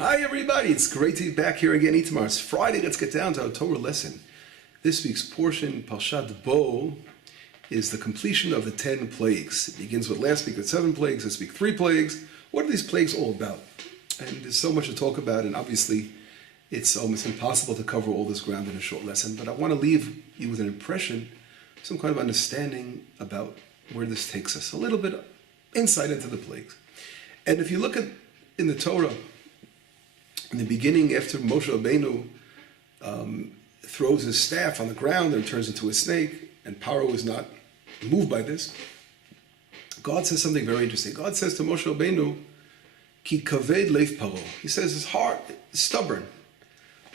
Hi everybody, it's great to be back here again. Tomorrow it's Friday. Let's get down to our Torah lesson. This week's portion, Parashat Bo, is the completion of the 10 plagues. It begins with last week with 7 plagues, this week 3 plagues. What are these plagues all about? And there's so much to talk about, and obviously it's almost impossible to cover all this ground in a short lesson, but I want to leave you with an impression, some kind of understanding about where this takes us, a little bit of insight into the plagues. And if you look at in the Torah, in the beginning, after Moshe Rabbeinu throws his staff on the ground and it turns into a snake, and Paro is not moved by this, God says something very interesting. God says to Moshe Rabbeinu, Ki kaved leif Paro. He says his heart is stubborn.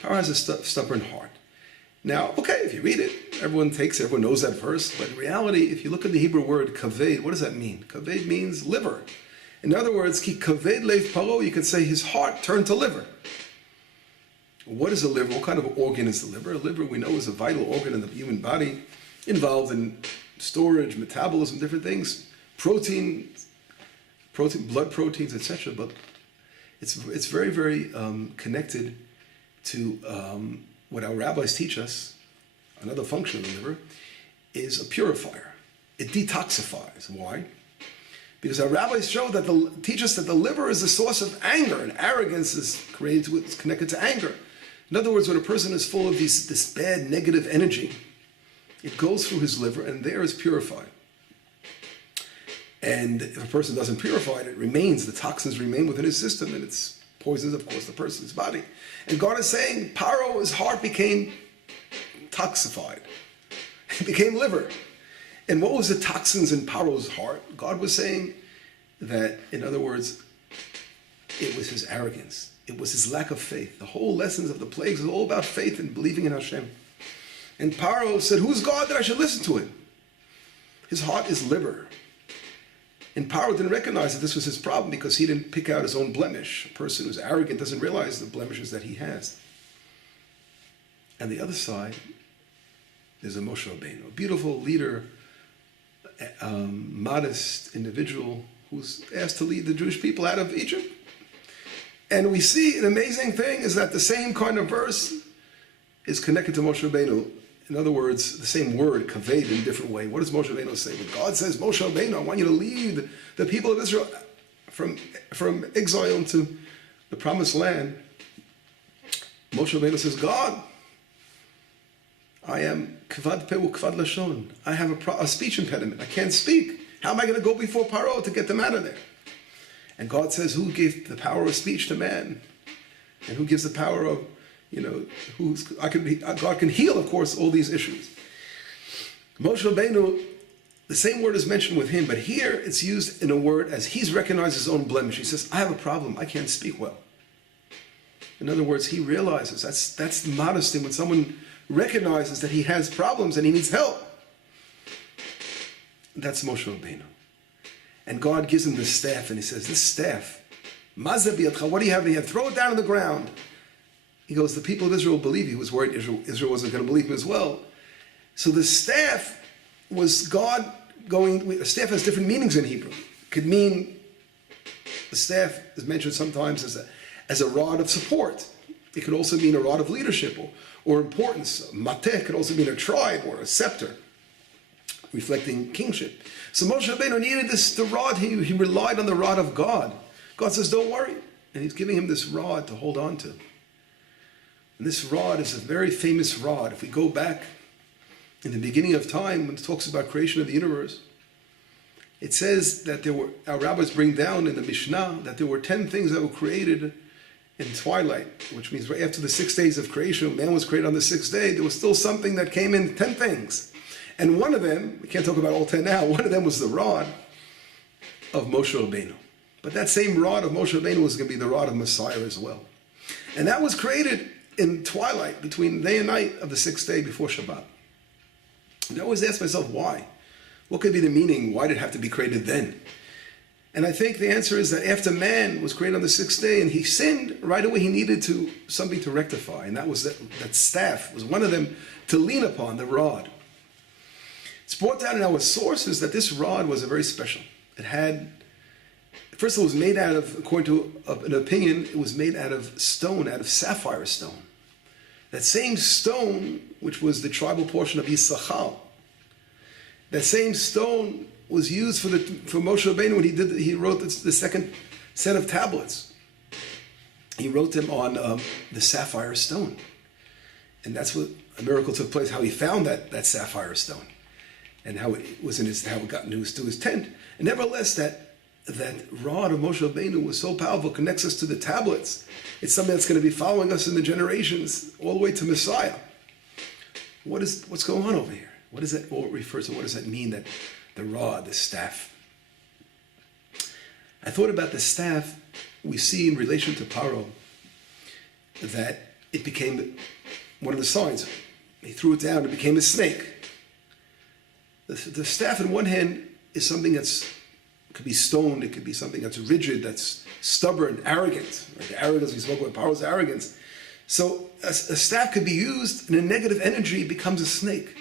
Paro has a stubborn heart. Now, okay, if you read it, everyone knows that verse, but in reality, if you look at the Hebrew word kaved, what does that mean? Kaved means liver. In other words, ki kaved leif Paro, you could say his heart turned to liver. What is a liver? What kind of organ is the liver? A liver, we know, is a vital organ in the human body, involved in storage, metabolism, different things, protein, blood proteins, etc. But it's very, very connected to what our rabbis teach us. Another function of the liver is a purifier. It detoxifies. Why? Because our rabbis teach us that the liver is the source of anger, and arrogance is connected to anger. In other words, when a person is full of this bad, negative energy, it goes through his liver, and there is purified. And if a person doesn't purify it, the toxins remain within his system, and it poisons, of course, the person's body. And God is saying, Paro's heart became toxified. It became liver. And what was the toxins in Paro's heart? God was saying that, in other words, it was his arrogance. It was his lack of faith. The whole lessons of the plagues is all about faith and believing in Hashem. And Paro said, who's God that I should listen to him? His heart is liver. And Paro didn't recognize that this was his problem because he didn't pick out his own blemish. A person who's arrogant doesn't realize the blemishes that he has. And the other side, there's a Moshe Rabbeinu, a beautiful leader, modest individual who's asked to lead the Jewish people out of Egypt. And we see an amazing thing is that the same kind of verse is connected to Moshe Rabbeinu. In other words, the same word, kaved, in a different way. What does Moshe Rabbeinu say? When God says, Moshe Rabbeinu, I want you to lead the people of Israel from exile into the promised land. Moshe Rabbeinu says, God, I am kvad peu kvad lashon. I have a speech impediment. I can't speak. How am I going to go before Paro to get them out of there? And God says, who gave the power of speech to man? And who gives the power of, God can heal, of course, all these issues. Moshe Rabbeinu, the same word is mentioned with him, but here it's used in a word as he's recognized his own blemish. He says, I have a problem. I can't speak well. In other words, he realizes that's modesty when someone recognizes that he has problems and he needs help. That's Moshe Rabbeinu. And God gives him this staff, and he says, this staff, what do you have in here? Throw it down on the ground. He goes, the people of Israel believe you. He was worried Israel wasn't going to believe him as well. So the staff was God going, a staff has different meanings in Hebrew. It could mean, the staff is mentioned sometimes as a rod of support. It could also mean a rod of leadership or importance. Mateh could also mean a tribe or a scepter, reflecting kingship. So Moshe Rabbeinu needed the rod. He relied on the rod of God. God says, don't worry. And he's giving him this rod to hold on to. And this rod is a very famous rod. If we go back in the beginning of time, when it talks about creation of the universe, it says that our rabbis bring down in the Mishnah that there were 10 things that were created in twilight, which means right after the 6 days of creation, man was created on the 6th day, there was still something that came in, 10 things. And one of them, we can't talk about all 10 now, one of them was the rod of Moshe Rabbeinu. But that same rod of Moshe Rabbeinu was going to be the rod of Messiah as well. And that was created in twilight, between day and night of the 6th day before Shabbat. And I always ask myself, why? What could be the meaning? Why did it have to be created then? And I think the answer is that after man was created on the 6th day and he sinned, right away he needed something to rectify. And that was that staff was one of them to lean upon, the rod. It's brought down in our sources that this rod was very special. It had First of all, it was made out of, according to an opinion, it was made out of stone, out of sapphire stone. That same stone, which was the tribal portion of Yisachar, that same stone was used for Moshe Rabbeinu when he wrote the second set of tablets. He wrote them on the sapphire stone, and that's what a miracle took place. How he found that sapphire stone, and how it was how it got to his tent. And nevertheless, that rod of Moshe Rabbeinu was so powerful, connects us to the tablets. It's something that's going to be following us in the generations all the way to Messiah. What's going on over here? What does that all refer to? What does that mean, that the rod, the staff? I thought about the staff we see in relation to Paro, that it became one of the signs. He threw it down, it became a snake. The staff in one hand is something it could be stone, it could be something that's rigid, that's stubborn, arrogant. Like the arrogance, we spoke about Paro's arrogance. So a staff could be used, and a negative energy becomes a snake.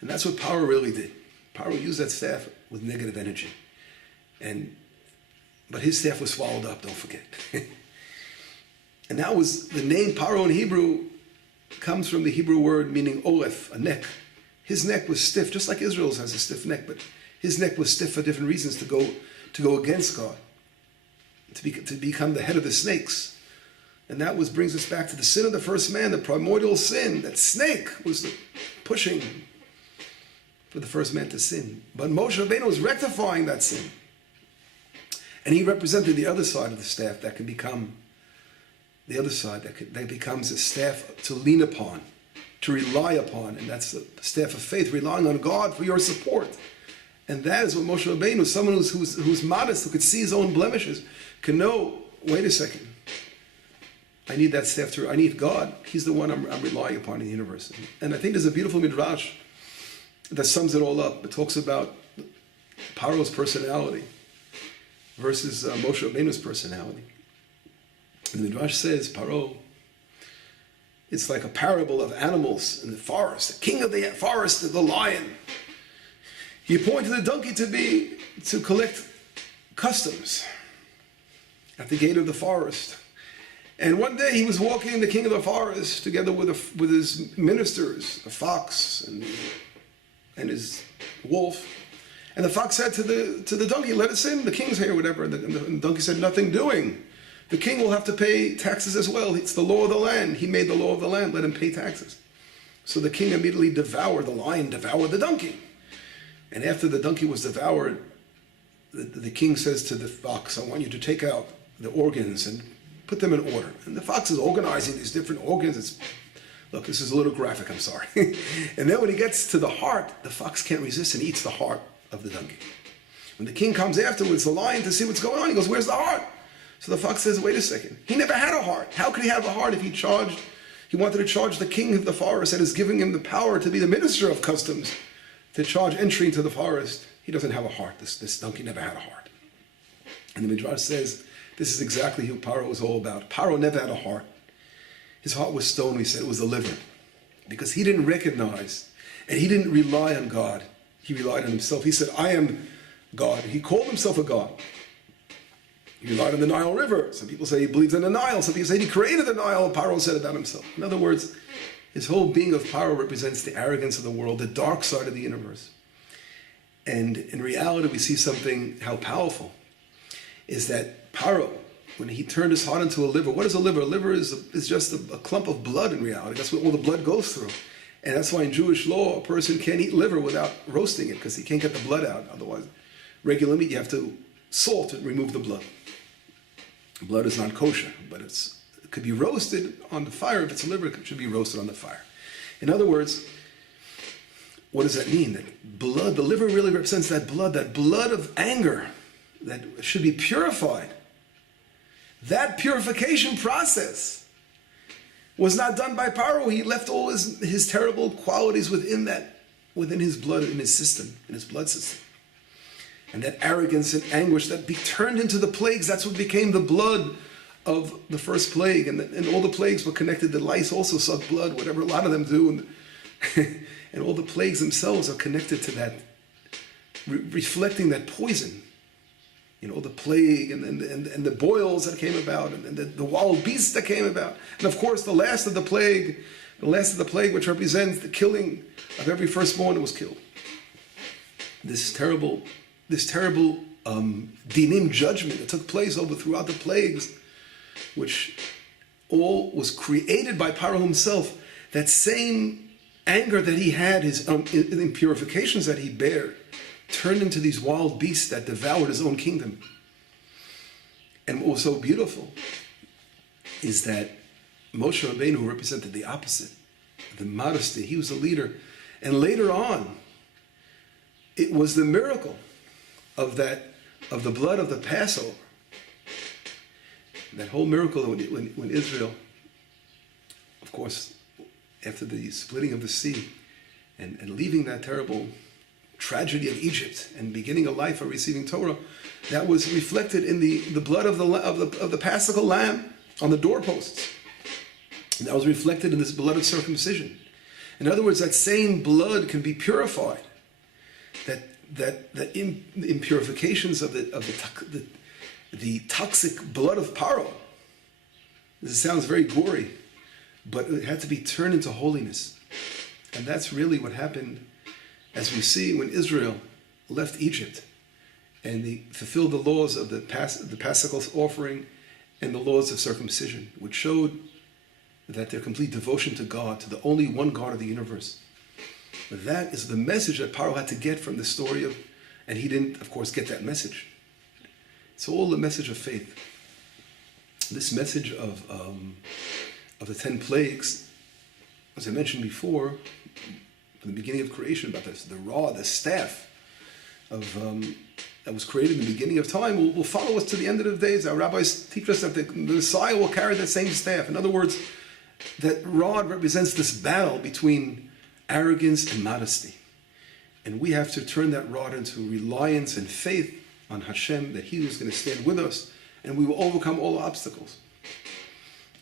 And that's what Paro really did. Paro used that staff with negative energy. But his staff was swallowed up, don't forget. And that was, the name Paro in Hebrew comes from the Hebrew word meaning olef, a neck. His neck was stiff, just like Israel's has a stiff neck, but his neck was stiff for different reasons, to go against God, to become the head of the snakes. And that brings us back to the sin of the first man, the primordial sin. That snake was pushing for the first man to sin. But Moshe Rabbeinu was rectifying that sin. And he represented the other side of the staff that can become the other side, that becomes a staff to lean upon, to rely upon. And that's the staff of faith, relying on God for your support. And that is what Moshe Rabbeinu, someone who's modest, who could see his own blemishes, can know, wait a second, I need that staff I need God. He's the one I'm relying upon in the universe. And I think there's a beautiful midrash that sums it all up. It talks about Paro's personality versus Moshe Rabbeinu's personality. And the midrash says, Paro, it's like a parable of animals in the forest. The king of the forest, the lion. He appointed the donkey to collect customs at the gate of the forest. And one day he was walking, the king of the forest, together with his ministers, a fox and his wolf. And the fox said to the donkey, let us in, the king's here, whatever. And the donkey said, nothing doing. The king will have to pay taxes as well. It's the law of the land. He made the law of the land, let him pay taxes. So the king immediately the lion devoured the donkey. And after the donkey was devoured, the king says to the fox, I want you to take out the organs and put them in order. And the fox is organizing these different organs. Look, this is a little graphic, I'm sorry. And then when he gets to the heart, the fox can't resist and eats the heart of the donkey. When the king comes afterwards, the lion, to see what's going on, he goes, where's the heart? So the fox says, wait a second. He never had a heart. How could he have a heart if he wanted to charge the king of the forest that is giving him the power to be the minister of customs, to charge entry into the forest? He doesn't have a heart. This donkey never had a heart. And the midrash says, this is exactly who Paro was all about. Paro never had a heart. His heart was stone, we said. It was the liver. Because he didn't recognize, and he didn't rely on God. He relied on himself. He said, I am God. He called himself a God. He relied on the Nile River. Some people say he believed in the Nile. Some people say he created the Nile, Paro said about himself. In other words, his whole being of Paro represents the arrogance of the world, the dark side of the universe. And in reality, we see something, how powerful is that Paro, when he turned his heart into a liver. What is a liver? A liver is just a clump of blood in reality. That's what all the blood goes through. And that's why in Jewish law, a person can't eat liver without roasting it, because he can't get the blood out. Otherwise, regular meat, you have to salt and remove the blood. Blood is not kosher, but it could be roasted on the fire. If it's a liver, it should be roasted on the fire. In other words, what does that mean? That blood, the liver really represents that blood of anger that should be purified. That purification process was not done by Paro. He left all his terrible qualities within his blood, in his system, in his blood system. And that arrogance and anguish that turned into the plagues, that's what became the blood of the first plague. And all the plagues were connected. The lice also suck blood, whatever a lot of them do. And all the plagues themselves are connected to that, reflecting that poison the plague and the boils that came about, and the wild beasts that came about, and of course the last of the plague, which represents the killing of every firstborn that was killed. This terrible dinim judgment that took place throughout the plagues, which all was created by Paro himself. That same anger that he had, his impurifications that he bared, turned into these wild beasts that devoured his own kingdom. And what was so beautiful is that Moshe Rabbeinu, who represented the opposite, the modesty, he was the leader. And later on, it was the miracle of the blood of the Passover. That whole miracle when Israel, of course, after the splitting of the sea and leaving that terrible tragedy of Egypt and beginning a life of receiving Torah, that was reflected in the blood of the Paschal lamb on the doorposts. And that was reflected in this blood of circumcision. In other words, that same blood can be purified. That impurifications of the toxic blood of Paro. This sounds very gory, but it had to be turned into holiness. And that's really what happened, as we see when Israel left Egypt and they fulfilled the laws of the Paschal offering and the laws of circumcision, which showed that their complete devotion to God, to the only one God of the universe. But that is the message that Paro had to get from the story of, and he didn't, of course, get that message. It's all the message of faith. This message of the 10 plagues, as I mentioned before, from the beginning of creation, about this, the rod, the staff that was created in the beginning of time, will follow us to the end of the days. Our rabbis teach us that the Messiah will carry that same staff. In other words, that rod represents this battle between arrogance and modesty. And we have to turn that rod into reliance and faith on Hashem, that He is going to stand with us, and we will overcome all obstacles.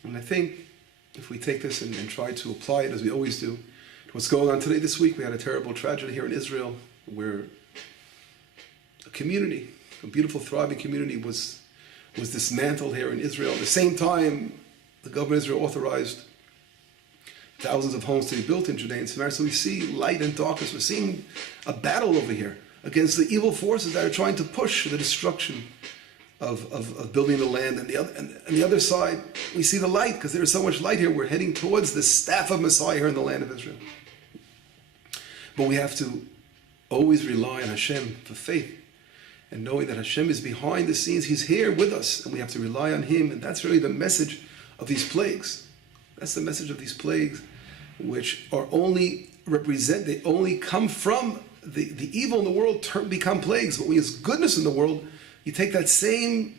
And I think if we take this and try to apply it, as we always do, to what's going on today, this week, we had a terrible tragedy here in Israel, where a community, a beautiful, thriving community, was dismantled here in Israel. At the same time, the government of Israel authorized thousands of homes to be built in Judea and Samaria. So we see light and darkness. We're seeing a battle over here against the evil forces that are trying to push the destruction of building the land. And the other side, we see the light, because there is so much light here. We're heading towards the staff of Messiah here in the land of Israel. But we have to always rely on Hashem for faith, and knowing that Hashem is behind the scenes. He's here with us, and we have to rely on Him. And that's really the message of these plagues. That's the message of these plagues, which are only they only come from the evil in the world become plagues. But when there's goodness in the world, you take that same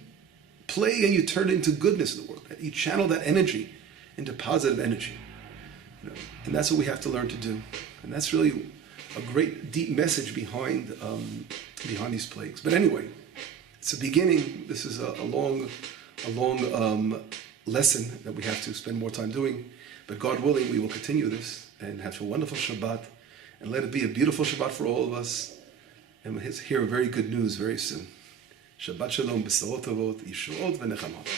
plague and you turn it into goodness in the world. You channel that energy into positive energy. And that's what we have to learn to do. And that's really a great, deep message behind these plagues. But anyway, it's a beginning. This is a long lesson that we have to spend more time doing. But God willing, we will continue this and have a wonderful Shabbat. And let it be a beautiful Shabbat for all of us. And we'll hear very good news very soon. Shabbat Shalom, B'sorot Tovot, Yeshuot v'Nechamot.